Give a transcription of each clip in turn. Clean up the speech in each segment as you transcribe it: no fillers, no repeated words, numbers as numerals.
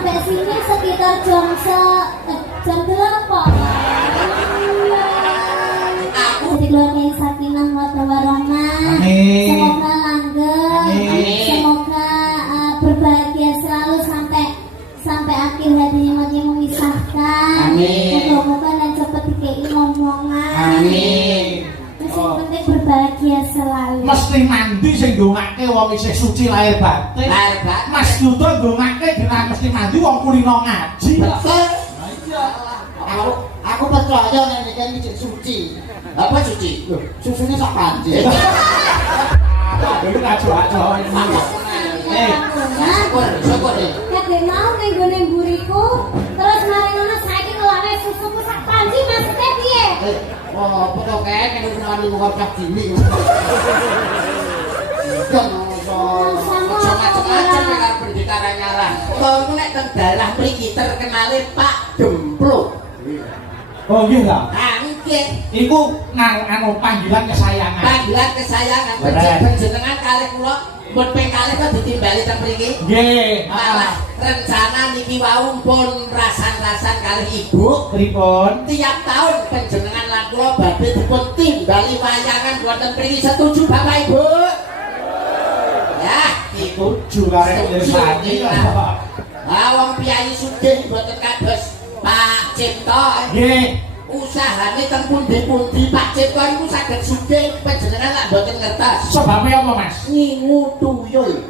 sampai sini sekitar jam 8. Aku jadi keluarga yang sakinah warohmah. Semoga langgeng, semoga berbahagia selalu sampai akhir hadinya makin memisahkan. Mudah-mudahan dan cepat dikei ngomongan. Amin. Yang penting berbahagia selalu. Mesti mandi sing ndongake wong isih suci lahir batin. Mas Yuda ndongake dina mesti mandi wong kulino ngaji. Betul. Iya. Aku percaya nek iki iki suci. Apa suci? Susunya sak panci. Dulu aja-aja. Syukur deh. Kadek mau ning gone mburiku, terus mari ngono saiki keluare susuku sak panci maksudnya piye? Oh, apa kae nek nang luar gini. Macam-macam dengan pendidikan nyarah. Kalau nek teng daerah mriki terkenale Pak Dempluk. Oh nggih ta? Nggih. Iku anu panggilan kesayangan. Panggilan kesayangan. Panjenengan kalih kula mun ping kalih kok ditimbali teng mriki. Nggih. Malah rencana niki wau pun rasan-rasan kalih Ibu. Pripun? Tiap tahun panjenengan lan kula badhe dipun timbali wayangan wonten mriki. Setuju Bapak Ibu? Ya, setuju karek desani. Wong piyai sugih mboten kados Pak Cipto. Nggih. Usahane teng pundi-pundi Pak Cipto iku saged sugih panjenengan lak mboten ngertos. Sebabe apa, Mas? Ngingu tuyul.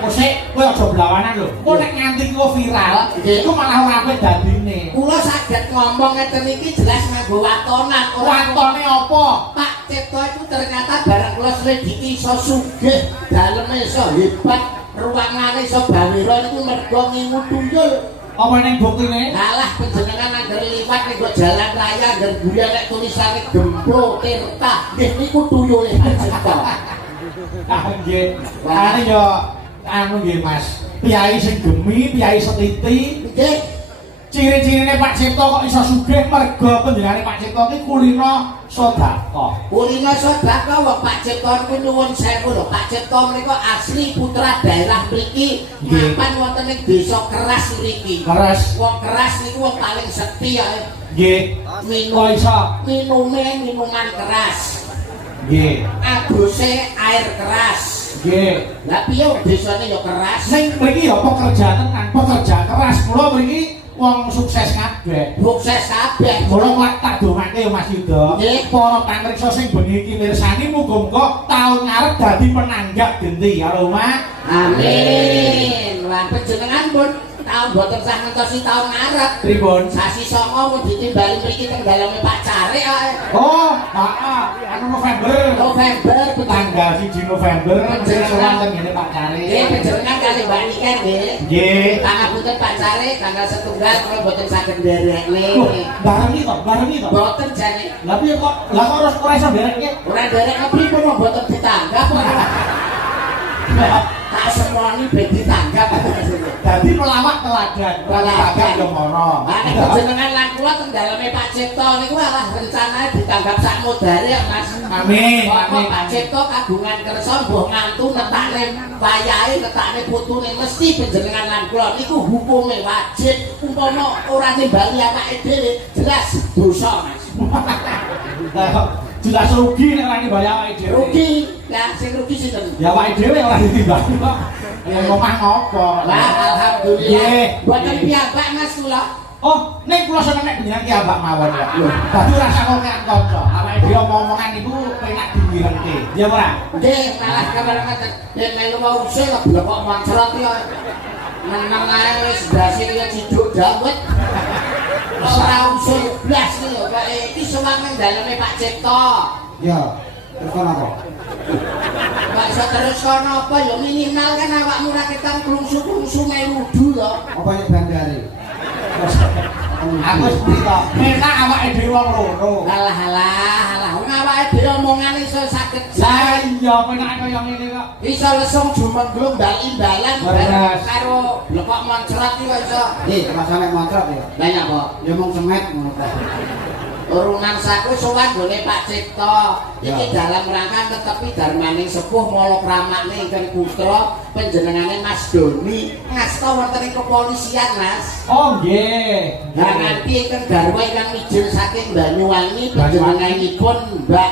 Kosek kowe aja blawanan lho. Kok nek nganti ku viral, iku malah ora apik dadine. Kula saged ngomong ngeten iki jelas nganggo watonan. Watone apa? Pak Cipto itu ternyata bareng kula selidiki iso sugih, daleme iso hebat, ruangane iso bawira niku mergo ngingu tuyul. Apa ning buktine? Alah panjenengan anggere liwat ning jalan raya anggere guya nek tulisane Gemplo Tirta. Nggih niku tuyule Pak Cipto. Nggih. Ane yo anu nggih Mas. Piyai sing gemi, piyai setiti. Nggih. Ciri-cirine Pak Cipto kok iso sugih mergo panjenengane Pak Cipto iki kulino sedekah. Kulino sedekah wong Pak Cipto niku nyuwun sewu lho. Pak Cipto menika asli putra daerah mriki. Mapan wonten ing desa Keras mriki. Keras. Wong Keras niku wong paling setia. Nggih. Minum iso minuman keras. Nggih. Aduse air keras. Nggih. Lah piye desane ya keras? Sing mriki ya pekerja tenan, pekerja keras. Kula mriki wong sukses kabeh. Sukses kabeh. Kula tak dongake ya Mas Yuda. Nggih. Para pamirsa sing bengi iki mirsani muga-muga taun ngarep dadi penanggap genti ya Roma. Amin. Lan panjenengan pun taun boten sah ngentosi taun ngarep. Pripun? Sasi songo mun ditimbali mriki teng daleme Pak Carik ae. Oh, anu November. November Tanggal 1 November sowan teng ngene Pak Carik. Nggih, panjenengan kali Mbak Niken nggih. Nggih. Pangapunten Pak Carik tanggal 1 kula boten saged nderekne. Barengi to? Boten jane. Lah piye kok? Lah kok ora iso nderekne? Ora nderekne pripun wong boten ditanggap. Tak semoni ben ditanggap. Dadi pelawak teladan. Pelawak yo ngono. Nek panjenengan lan kula teng daleme Pak Cipto niku alah rencanane ditanggap sak modare ya Mas. Amin. Amin. Pak Cipto kagungan kersa mbuh ngantu netakne wayahe, netakne putune mesti panjenengan lan kula niku hukume wajib. Umpama ora nimbali awake dhewe jelas dosa Mas. Jelas rugi nek ora nimbali awake dhewe. Rugi. Lah sing rugi sinten? Ya awake dhewe ora ditimbali kok. Ya ngomong apa? Lah alhamdulillah. Boten piyambak Mas kula. Oh, ning kula seneng nek jenengan ki ambak mawon ya. Dadi rasa kok nek kanca. Awake dhewe omong-omongan niku penak dimirengke. Ya ora? Nggih, malah kabar ngoten. Yen melu mau usul kok blekok moncrot ya. Meneng ae wis dasi ya ciduk dawet. Ora usul blas lho, Pak. Iki sowan nang daleme Pak Cipto. Ya, terus apa? Pak iso terus kono apa ya minimal kan awakmu ra ketan klungsu-klungsu meludu lho. Apa nek bandare? Aku wis cerita, enak awake dhewe wong loro. Alah. Wong awake dhewe omongane iso saged Lah iya penak kaya ngene kok. iso lesung jumenglung bal-imbalan bareng karo blekok moncrot iki kok iso. Terasa nek moncrot ya. Lah nyapa? Ya mung semet ngono ta. Urunan saku sowan gone Pak Cipto. Iki dalam rangka netepi darmaning sepuh mala kramakne ingkang putra panjenengane Mas Doni ngasta wonten ing kepolisian, Mas. Oh nggih. Lah nganti ingkang garwa ingkang mijil saking Banyuwangi panjenenganipun Mbak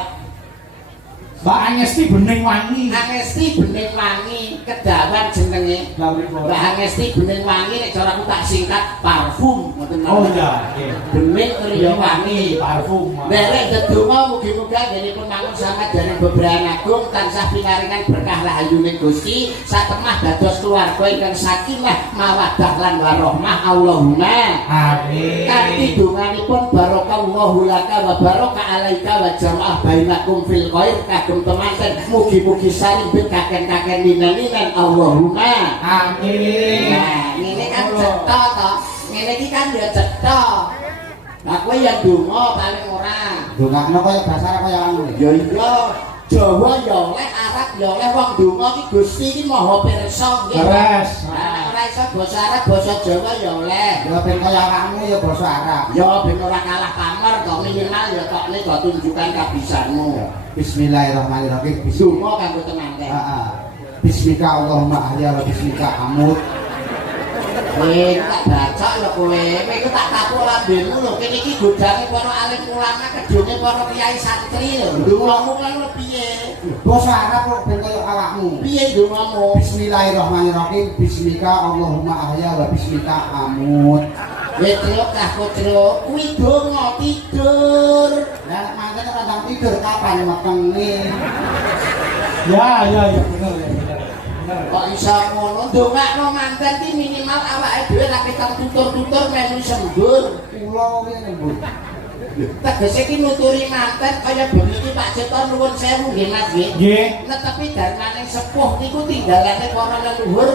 Angesti Bening Wangi. Angesti Bening Wangi kedawan jenenge. Mbak Angesti Bening Wangi nek cara aku tak singkat parfum ngoten. Oh iya, nggih. Bening Riya Wangi parfum. Derek ndedonga mugi-mugi ngenipun mangun sangat dening bebrayan agung tansah pinaringan berkah rahayuning Gusti satemah dados keluarga ingkang sakinah mawaddah lan warahmah Allahumma amin. kanthi donganipun barakallahu laka wa baraka alaika wa jamaah bainakum fil khair kagem temanten mugi-mugi sarimbit kaken-kaken ninan-ninan Allahumma amin. nah ini kan cetha to ngene iki kan ya cetha. Lah kowe ya ndonga paling ora. Dongakno kaya basar kaya anu. Ya iya, Jawa ya oleh, Arab ya oleh wong ndonga iki Gusti iki Maha Pirsa nggih. Beres. Nah, ora iso basa Arab, basa Jawa ya oleh. Ya ben kaya awakmu ya basa Arab. Ya ben ora kalah pamer kok minimal ya kok nek tunjukkan kabisanmu. Bismillahirrahmanirrahim. Donga kanggo temanten. Heeh. Bismika Allahumma ahya wa bismika amut. Tak baca lho kowe. Kowe tak tapuk lambemu lho. Kene iki godhange para alim ulama, kedune para kiai santri lho. Ndongamu kan piye? Basa Arab kok ben kaya awakmu. Piye ndongamu? Bismillahirrahmanirrahim. Bismika Allahumma ahya wa bismika amut. Wetruk kah kotruk, kuwi donga tidur. Lah mangkene kandang tidur kapan metenge? Ya bener ya. Kok iso ngono? Ndongakno manten ki minimal awake dhewe ra ketok tutur-tutur melu sembur. Kula ngene, Bu. Tegese ki nuturi manten kaya bengi Pak Cipto nuwun sewu nggih Mas nggih. Nggih. Netepi darmaning sepuh niku tinggalane para leluhur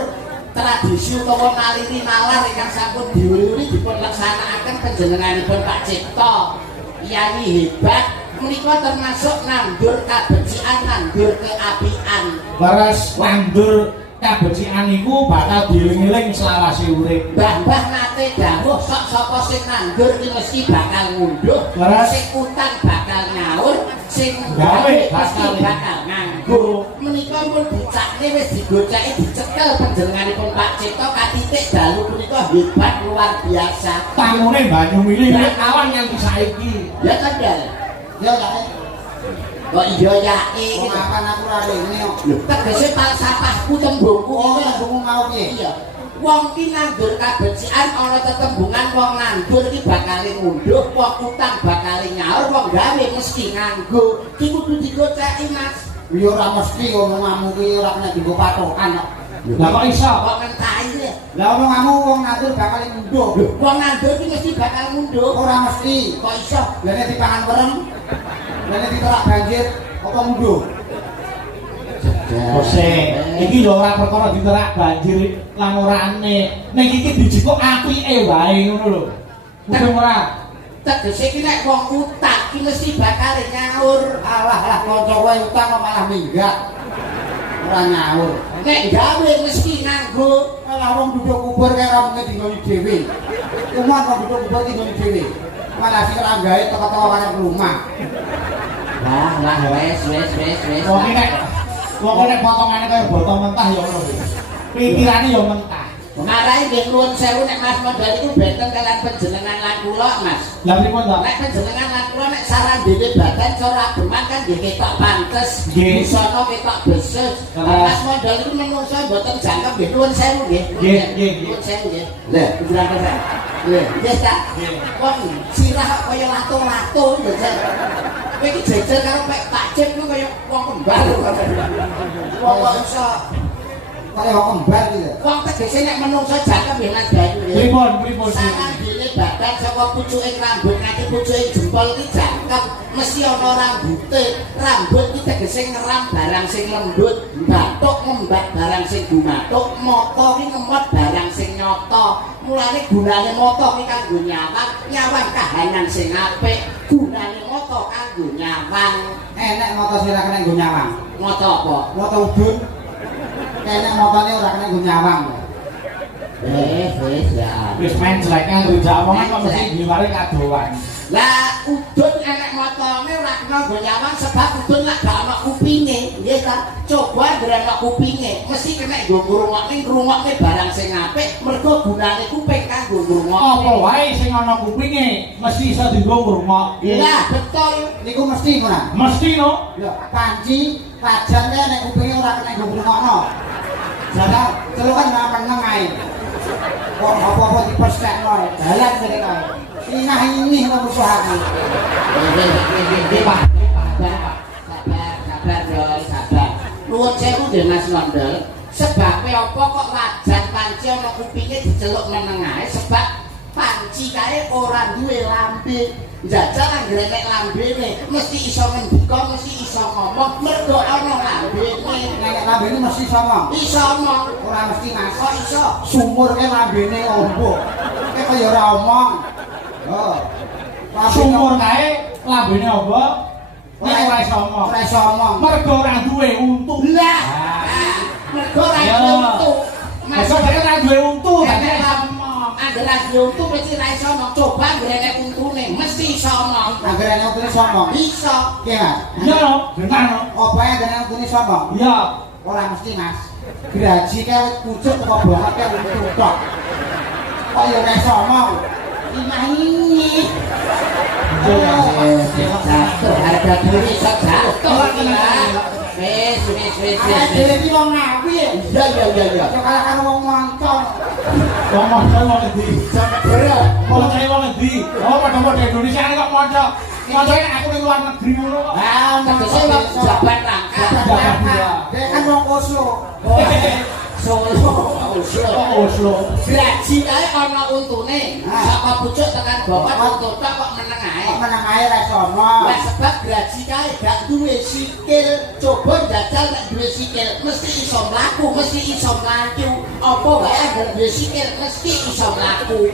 tradisi utawa naliti nalar ingkang sampun diuri dipun laksanakaken panjenenganipun Pak Cipto. Yai hebat menika termasuk nandur kabecikan, nandur keapian. Waras nandur kabecikan iku bakal dieling-eling selawase urip. Mbah-mbah nate dawuh sok sapa sing nandur iki mesti bakal ngunduh, sing utang bakal nyaur, sing gawe mesti bakal nganggo. Menika pun dicakne wis digoceki dicekel panjenenganipun Pak Cipto katitik dalu punika hebat luar biasa. Tamune Banyumili nek awan nganti saiki. Ya kendal. Ya tak. Kok iya yae iki. Wong akan aku ra rene kok. Lho, tegese falsafahku tembungku Oh, iki. tembung mau piye? Iya. Wong ki nandur kabecikan ana tetembungan wong nandur iki bakal ngunduh, wong utang bakal nyaur, wong gawe mesti nganggo. Ki kudu digoceki, Mas. Ya ora mesti omonganmu ki ora kena dienggo patokan kok. Lah kok iso? Kok ngentahi ya? Lah omonganmu wong ngatur bakal ngunduh. Wong nandur iki mesti bakal ngunduh. Ora mesti. Kok iso? Lah nek dipangan werem, lah nek diterak banjir, apa ngunduh? Ose, iki lho ora perkara diterak banjir lan orane. Ning iki dijikuk apike wae ngono lho. Mudeng ora? Tegese ki nek wong utang ki mesti bakal nyaur. Alah lah kanca kowe utang kok malah minggat. Ora nyaur. Nek gawe mesti nganggo. Lah wong duduk kubur kaya ora mungkin dinggoni dhewe. Kuman wong duduk kubur dinggoni dhewe. Malah sing ora gawe teko-teko karo rumah. Lah wes. Wong nek potongane kaya botol mentah ya ngono. Pikirane ya mentah. Marai nggih nuwun sewu nek Mas Mondal iku benten kalian panjenengan lan kula, Mas. Lah pripun to? Nek panjenengan lan kula nek saran dhewe badan cara geman kan nggih ketok pantes, Nggih. busana ketok beses. Mas Mondal iku menungso mboten jangkep nggih nuwun sewu nggih. Nggih. Nuwun sewu nggih. Lah, kuduran keren. Nggih, yes ta. Wong sirah kaya lato-lato jajan. Kowe iki jejer karo Pak Cip ku kaya wong kembar. Wong kok iso Kaya kembar iki. wong tegese nek menungso jangkep nggih Mas Bayu nggih. Pripun? Saran dene badan saka pucuking rambut nganti pucuking jempol iki jangkep mesti ana rambute. Rambut iki tegese ngeram barang sing lembut, batuk ngembat barang sing gumatuk, mata iki ngemot barang sing nyata. Mulane gunane mata iki kanggo nyawang kahanan sing apik. Gunane mata kanggo nyawang. Enek moto sing ora kena nggo nyawang. Mata apa? Moto udun. Enek motone ora kena nggo nyawang. Wis ya. Wis main jeleknya rujak omongan kok mesti diwari kadoan. Lah udun nek motone ora kena nggo nyawang sebab kudu nek gak ana kupinge, nggih ta? Coba ndelok kupinge, mesti kena nggo ngrungokne barang sing apik, mergo gunane kuping kanggo ngrungokne. Apa wae sing ana kupinge mesti iso dienggo ngrungok. Iya, betul. Niku mesti ngono. Mesti no. Ya, panci pajan nek kupinge ora kena nggo ngrungokno. Jalan celukan meneng ae. Kok apa-apa dipestekno, dalan kene kae. Ini musuhane. Pak. Sabar yo, sabar. Nuwun sewu nggih Mas Londel. Sebabe apa kok wajan panci ana kupinge diceluk meneng ae sebab panci kae ora duwe lambe. Njajal anggere nek lambene mesti iso ngendika, mesti iso ngomong, mergo ana lambene. Nek lambene mesti sama. Iso ngomong, Ora mesti Mas. kok iso? Sumur ke lambene ombo. Kayak kaya ora omong. Oh. Sumur kae lambene apa? Nek ora iso omong. Ora iso omong. Mergo ora duwe untu. Lah. Mergo ra Ya. duwe untu. Masa dhek ora duwe untu, Nek dadi ora omong. Angger ra duwe untu mesti ra iso omong. Coba ngrenek untune, mesti iso omong. Anggere nek utune somong. Iso. Oke Mas. Iya no, benar no. Apa yang anggere nek utune somong? Iya. Ora mesti Mas. Graji kae pucuk kok banget kae untu tok. Kok ya nek somong. Ini. Jatuh harga diri sok jatuh kita. Wis. Ada dhewe iki wong ngawi ya. Iya. Kok kalah karo wong moncong. Wong maca wong endi? Sampe berat. Maca wong endi? Oh, padha-padha Indonesia kok maca. Maca aku ning luar negeri ngono kok. Ah, tegese wong jabat rangka. Dia kan wong Oslo. Solo. Oslo. Graji kae ana untune. Saka pucuk tekan bawah untu tok kok meneng ae. Kok meneng ae ra sono. Lah sebab graji kae gak duwe sikil. Coba jajal nek duwe sikil mesti iso mlaku, mesti iso mlayu. Apa wae anggere duwe sikil mesti iso mlaku.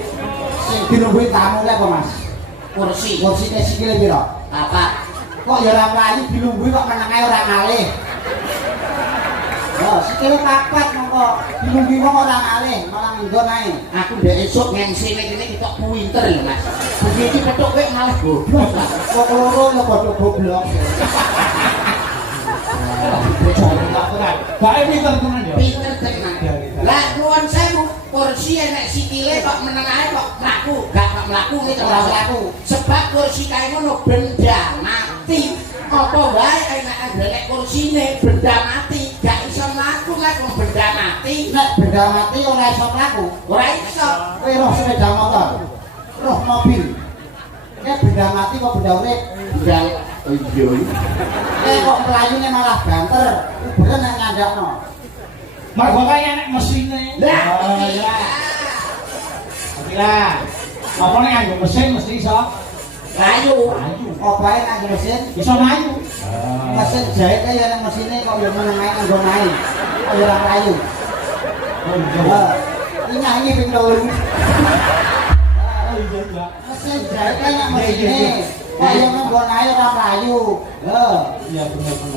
Sing dinungguin tamu ki apa Mas? Kursi. Kursine sikile piro? Apa? Kok ya ora mlayu dinungguin kok meneng ae ora ngalih. Oh, sikile papat mongko dinungguin wong ora ngalih, malah nggon ae. Aku ndek esuk ngengsine kene ketok pinter lho Mas. Begitu petuk kowe malah goblok lah. Kok loro ya padha goblok. Bae pinter tenan ya. Pinter tenan. Lah nuwun sewu, kursi enek sikile kok meneng ae kok mlaku, gak mlaku iki Ora mlaku. Sebab kursi kae ngono benda mati. Apa wae enek anggere kursine benda mati, gak iso mlaku lah kok benda mati. Nek benda mati ora iso mlaku. Ora iso. Kowe roh sepeda motor. Roh mobil. Nek benda mati kok benda urip. Benda iya. Kok melayune malah banter. Uberen nek ngandakno. Mergo kae enek mesine. Lah, iya. Lah. Apa nek nganggo mesin mesti iso layu. Opae nang mesin iso mlayu. mesin jahit ya nang mesine kok ya meneng ae nggo main. Kok ya ora mlayu. Oh iya. Ini nyanyi ping 3. Oh iya. Mesin jahit nang mesine. Kok ya nggo ae ora mlayu. Lho. Iya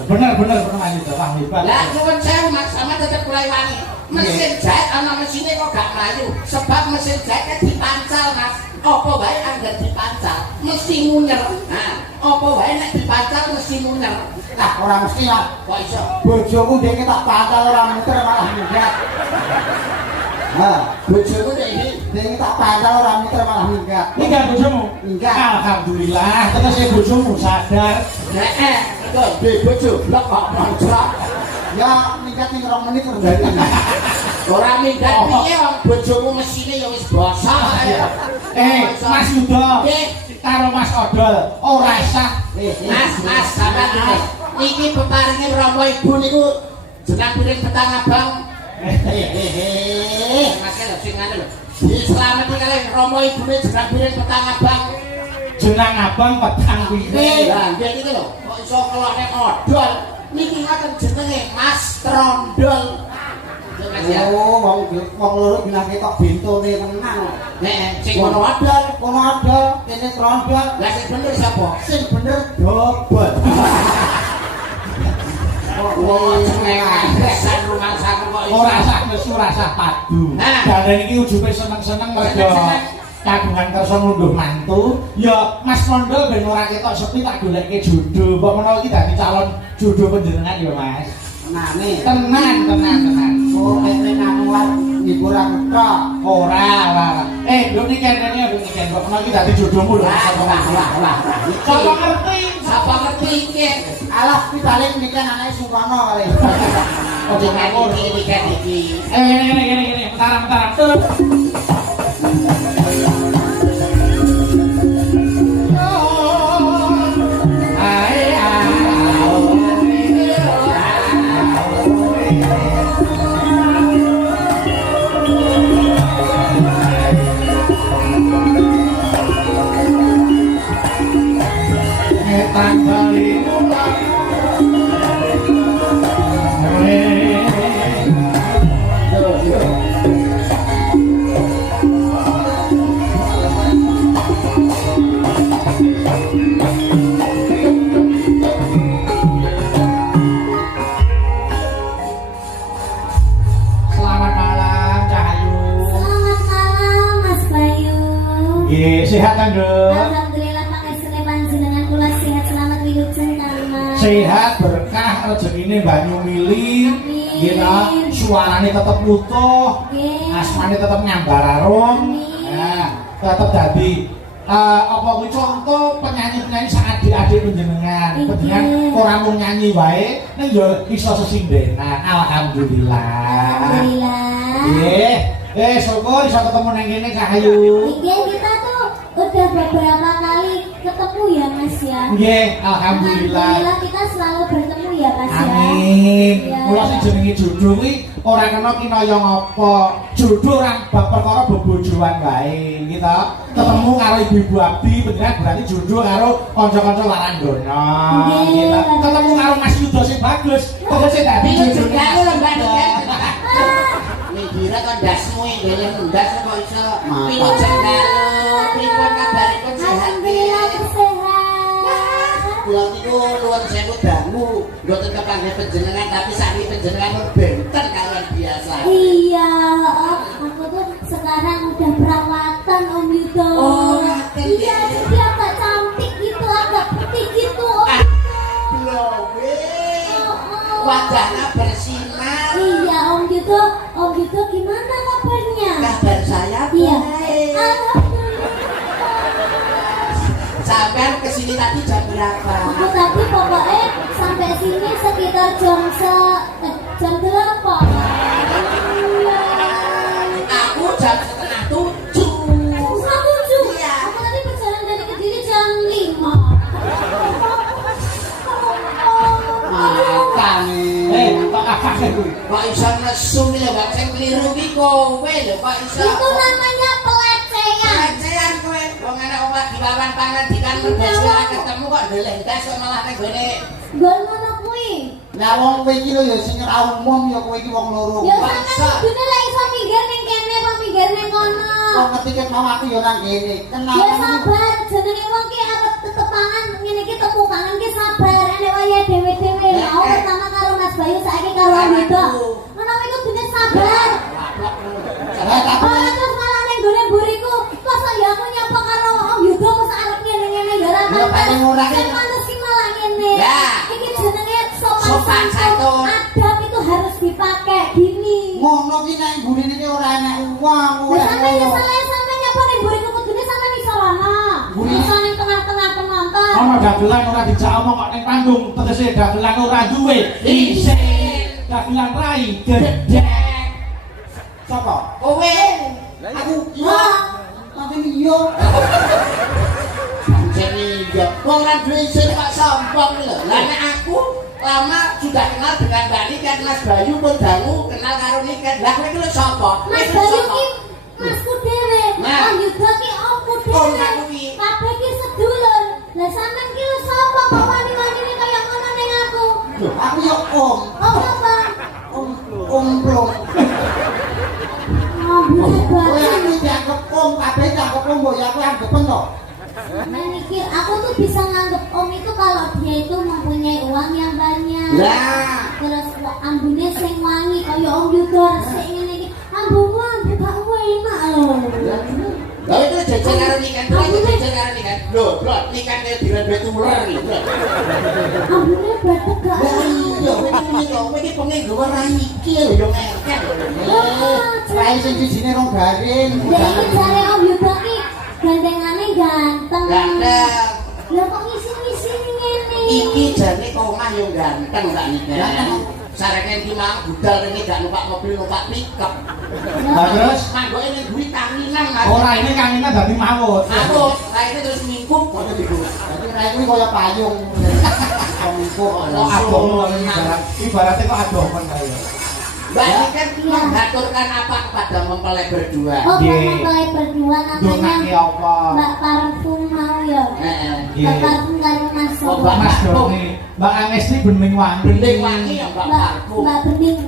bener mlayu to. Wah hebat. Lah nyuwun sewu Mas sama tetep mulai wangi. Mesin jahit ana mesine kok gak mlayu. Sebab mesin jahit kan dipancal Mas. Apa wae anggar dipancal mesti munyer. Nah, apa wae nek dipancal mesti munyer. Lah ora mesti lah. Kok iso? Bojoku dhewe tak pantal ora muter malah minggat. Nah, Bojoku nek iki dhewe tak pantal ora muter malah minggat. Minggat bojomu? Minggat. Alhamdulillah, terus ya bojomu sadar. nek kok duwe bojo blok kok moncrot. Ya minggat ning 2 menit terjadi. Ora minggat piye wong bojomu mesine ya wis bosok ae. Mas Yuda. Nggih. Karo Mas Odol ora sah. Mas sampean iki peparinge Rama Ibu niku jeneng piring petang abang. Mas lho sing ngene lho. Dislameti kali Rama Ibune jeneng piring petang abang. Jeneng abang petang piring. Lah nggih iki lho, kok iso kelone odol. Niki ngaten jenenge Mas Trondol. Oh, wong loro bilang ketok bentone tenang. Nek sing ngono odol, Kono ada, kene trondol. lah sing bener sapa? Sing bener dobel. Wong jeneng resan rumah saku kok iso. Ora sah nesu, ora sah padu. Nah. Dandane iki ujube seneng-seneng mergo kagungan kersa ngunduh mantu, ya Mas Mondol ben ora ketok sepi tak goleke jodoh. Mbok menawa iki dadi calon jodoh panjenengan ya Mas. Tenane. Tenan. Oh, nek ngamuat hiburan tok. Ora. Lho niki kene mbok menawa iki dadi jodohmu lho. Lah. Sapa ngerti iki? Alah dibalik niki anake Sukono kali. Ojo ngomong iki iki. Gini. Bentar. Sehat kan dong? Alhamdulillah pangesune panjenengan kula sehat selamat wilujeng Mas. Sehat berkah rezekine banyu mili. Nggih, suarane tetep utuh. Asmane tetep nyambar arum. Nah, tetep dadi apa kuwi contoh penyanyi-penyanyi sak adik-adik panjenengan. Panjenengan ora mung nyanyi wae, ning yo iso sesindenan. Alhamdulillah. Nggih. Syukur iso ketemu nang kene Cahayu. Nggih, kita tuh udah beberapa kali ketemu ya Mas ya. Nggih, alhamdulillah. Alhamdulillah kita selalu bertemu ya Mas ya. Amin. Ya. Mula sing jenenge jodoh kuwi ora kena kinaya ngapa. Jodoh ora bab perkara bebojoan wae, gitu. Ketemu karo ibu-ibu abdi beneran berarti jodoh karo kanca-kanca waranggana. Gitu. Ketemu karo Mas Yudo sing bagus, terus sing dadi jodoh. Kira kan dasmu ngene ndas kok iso wilujeng dalu. Pripun kabaripun sehat? Alhamdulillah sehat. Kula niku nuwun sewu dangu, mboten kepanggih panjenengan tapi sakniki panjenengan benten kalian biasa. Iya, aku tuh sekarang udah perawatan Om Yudo. Oh, iya, jadi agak cantik gitu, agak putih gitu Om. Blowe. Wajahnya bersinar. Iya Om Yudo gimana kabarnya? Kabar saya Iya. baik. Alhamdulillah. Sampai kesini tadi jam berapa? Aku tadi pokoknya sampai sini sekitar jam 8. Iya. Aku jam 6:30. Setengah 7. Iya. Aku tadi perjalanan dari Kediri jam 5. Makane. Kok akeh kuwi? Kok iso nesu lho, gak sing kliru ki kowe lho, kok iso. Itu namanya pelecehan. Pelecehan kowe. Wong ana wong lagi lawan pangandikan mergo ora ketemu kok ndelentas kok malah ning gone. Gon ngono kuwi. Lah wong kowe iki lho ya sing ora umum ya kowe iki wong loro. Ya sampeyan kudune lek iso minggir ning kene apa minggir ning kono. Kok ngerti ket mau aku ya nang kene. Kenal. Ya sabar, jenenge wong ki arep tetepangan ngene iki tepuk tangan ki sabar. Nek waya dhewe-dhewe mau pertama karo Mas Bayu saiki karo Wida. Menawa iku kudu sabar. Terus malah ning gone mburiku, kok saya aku nyapa karo Om Yudo kok arep ngene-ngene ya ora Ya paling ora Sing pantes ki malah ngene. Ya. Iki jenenge sopan Sopan santun. santun. Adab itu harus dipakai gini. Ngono ki nek gurine iki ora enak uang kowe. Lah sampe ya salah sampe nyapa ning mburiku kudune sampe iso ana. Iso ning tengah-tengah penonton. Ana dagelan ora dijak omong kok ning panggung, tegese dagelan ora duwe isin. Dagelan rai gedek. Sapa? Kowe. Aku iya. Tapi iya. Jadi ya, wong ra duwe isin kok sombong lho. Lah nek aku lama sudah kenal dengan Bali kan Mas Bayu pun dangu kenal karo Niken. Lah kowe iki lho sapa? Mas Bayu ki Masku dhewe. Nah. Om Yudo ki omku Om dhewe. aku ki. Kabeh ki sedulur. Lah sampean ki lho sapa kok wani-wani kaya ngono ning aku? Loh, aku ya om. Om apa? Omplong. Oh, bukan Kowe banget. aku dianggap om, kabeh dianggap om, mbok ya aku anggapen to. Nah, mikir aku tuh bisa nganggep om itu kalau dia itu mempunyai uang yang banyak. Lah, Terus ambune sing wangi kaya Om Yudo resik ngene iki. Ambumu ambu gak enak lho. lha itu nikan itu jajan karo nikan. Lho, bro, nikan kaya dirembet ular iki, bro. Ambune batuk gak? Iya, kowe iki pengen gawe ra iki lho yo ngeket. Rai sing dijine rong garing. Ya iki jare Om Yuda iki gandengane ganteng. Ganteng. Lah kok ngisi-ngisi ngene? Iki jane omah yo ganteng gak nikan. Ganteng. Sareke iki mang budal ini gak numpak mobil numpak pickup. Lah terus Manggoke ning duwi kanginan Mas. ora ini kangenan dadi mawut. Aku, raine terus mingkup kok dibuka. Dadi rai kuwi kaya payung. Komingkuk. Kok adoh ibaratnya kok adoh men kaya. Mbak ini kan mengaturkan apa kepada mempelai berdua? Oh, Nggih. mempelai berdua Dongake namanya apa? Mbak Parfum mau ya. Heeh. Mbak Parfum karo Mas Oh, Sopo. Mbak Mas Doni, Mbak Angesti bening wangi. Bening wangi ya Mbak Mbak Parfum. Mbak Bening.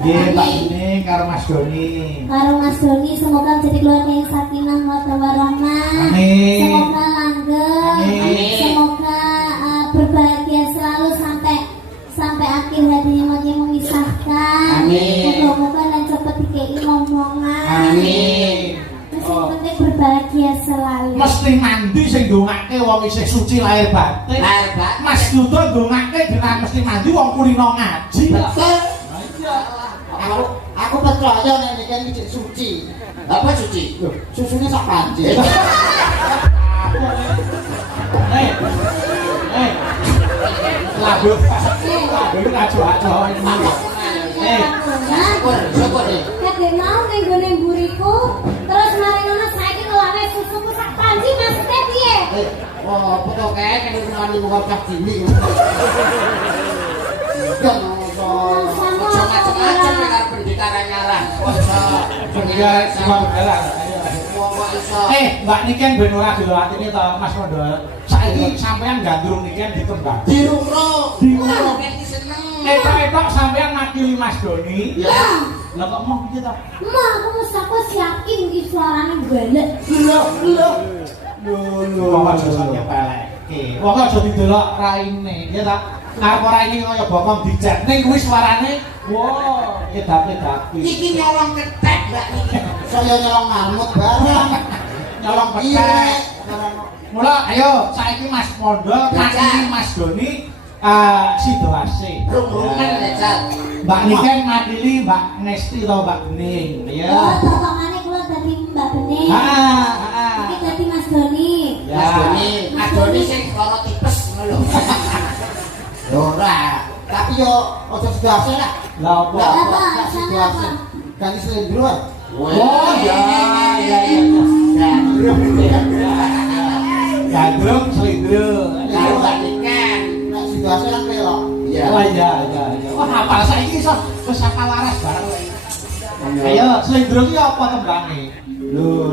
Nggih, Mbak Bening karo Mas Doni. Karo Mas Doni semoga menjadi keluarga yang sakinah mawaddah warahmah. Amin. Semoga langgeng. Amin. Semoga berbahagia selalu sampai akhir hadinya makin memisahkan. Amin. Moga-moga dan cepet dikei ngomongan. Amin. Terus yang penting berbahagia selalu. Mesti mandi sing ndongake wong isih suci lahir batin. Lahir batin. Mas Duto ndongake dina mesti mandi wong kulino ngaji. Betul. Aku percaya nek nikan iki suci. Apa suci? Lho, susune sak panci. Eh. Lagu. Lagu ajo-ajo. Syukur deh. Kadek mau ning gone mburiku, terus mari ngono saiki kelane susuku sak panci maksudnya piye? Wah, apa to kae kene rumane wong kak dini. Ya Ojo macem-macem dengan pendidikan nyarang. Pendidikan semua dalan. Wong kok iso. Mbak Niken ben ora dilawatine to Mas Mondo. Saiki sampean gandrung Niken dikembang. Dirungro. Dirungro. Nek seneng. Etok-etok sampean makili Mas Doni. Ya. Lah kok mau piye to? Ma, aku mesti aku yakin iki suarane golek. Lho. Wong aja sampe peleke. Wong aja didelok raine, ya ta? Arep raine kaya bokong dicek ning kuwi suarane wow, kedap-kedap. Iki nyolong ketek Mbak niki. saya nyolong mamut bareng. Nyolong Iya. petek. Mula ayo saiki Mas Mondo makili Mas Doni situasi. Rung-rungan ya, Jal. Mbak Niken makili Mbak Nesti atau Mbak Bening, Oh, ya. totongane kula dadi Mbak Bening. Iki dadi Mas Doni. Mas Doni sing karo tipes ngono lho. Ora, tapi yo ojo sedase lah. Lah apa? Lah Apa? apa situasi? Ganti selindro. Oh ya. Gandrung selindro. Karo Mbak Niken. Nek situasi kan kaya Iya. Oh iya. Wah, hafal saiki iso wis hafal laras bareng. Ayo, selindro ki apa tembange? Lho